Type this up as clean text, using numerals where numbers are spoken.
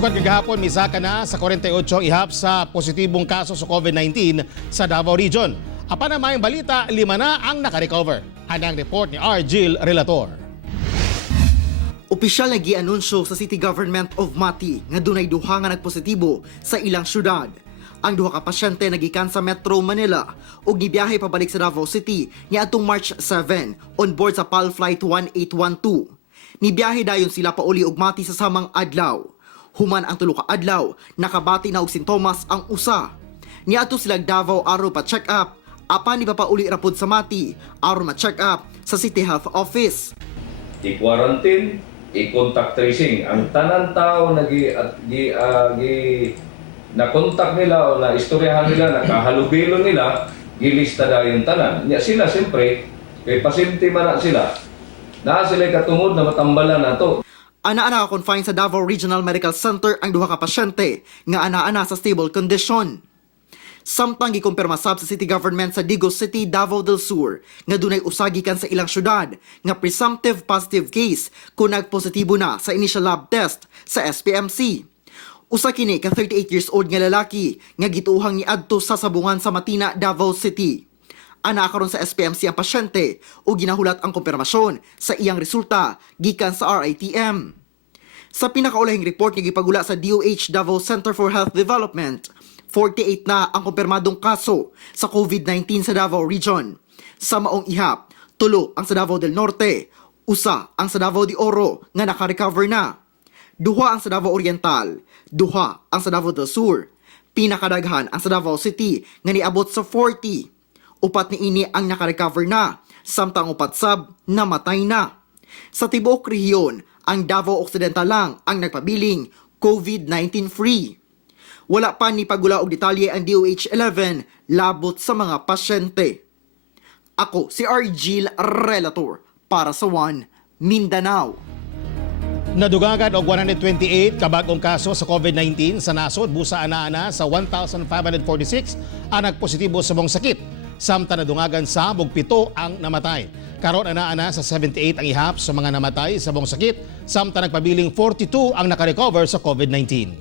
Sugad kagahapon, misaka na sa 48 ihap sa positibong kaso sa COVID-19 sa Davao Region. Apan na may balita, 5 na ang nakarecover. Hanang report ni R. Jill Relator. Opisyal na gianunsyo sa City Government of Mati nga dunay duha nga nagpositibo sa ilang syudad. Ang duha ka pasyente nagikan sa Metro Manila ug gibiyahe pabalik sa Davao City niadtong March 7 on board sa PAL Flight 1812. Nibiyahe dayon sila pauli og Mati sa samang adlaw. Human ang tulo ka adlaw, nakabati na og sintomas ang usa. Niadto sila Davao aron pa check up, apan ni papauli ra pud sa Mati aron ma check up sa City Health Office. I-quarantine, i-contact tracing. Ang tanan tao na-contact nila o na-istoryahan nila, nakahalubilo nila, gilista na yung tanan. Sila siyempre, kay pasyente man na sila, na sila katungod na matambalan na to. Ana-ana confine sa Davao Regional Medical Center ang duha ka pasyente nga ana-ana sa stable condition. Samtang gikumpirma sab sa City Government sa Digos City, Davao del Sur nga dunay usagi kan sa ilang syudad nga presumptive positive case kung nagpositibo na sa initial lab test sa SPMC. Usa kini ka 38 years old nga lalaki nga gituohang niadto sa sabungan sa Matina, Davao City. Ana karon sa SPMC ang pasyente o ginahulat ang kumpirmasyon sa iyang resulta gikan sa RITM. Sa pinakaulahing report nga gipagula sa DOH Davao Center for Health Development, 48 na ang kumpirmadong kaso sa COVID-19 sa Davao Region. Sa maong ihap, 3 ang sa Davao del Norte, 1 ang sa Davao de Oro nga naka-recover na, 2 ang sa Davao Oriental, 2 ang sa Davao del Sur, pinakadaghan ang sa Davao City nga niabot sa 40. Upat ni ini ang naka-recover na, samtang upat sab namatay na. Sa tibuok rehiyon, ang Davao Occidental lang ang nagpabiling COVID-19 free. Wala pa ni pagula og detalye ang DOH-11 labot sa mga pasyente. Ako si R. Jill Relator para sa One Mindanao. Nadugagan og 128 kabag-ong kaso sa COVID-19 sa nasod, busa ana-ana sa 1,546 ang nagpositibo sa mong sakit. Samtang nadungagan sa 7 ang namatay. Karon ana-ana sa 78 ang ihap sa mga namatay sa mong sakit, samtang nagpabiling 42 ang nakarecover sa COVID-19.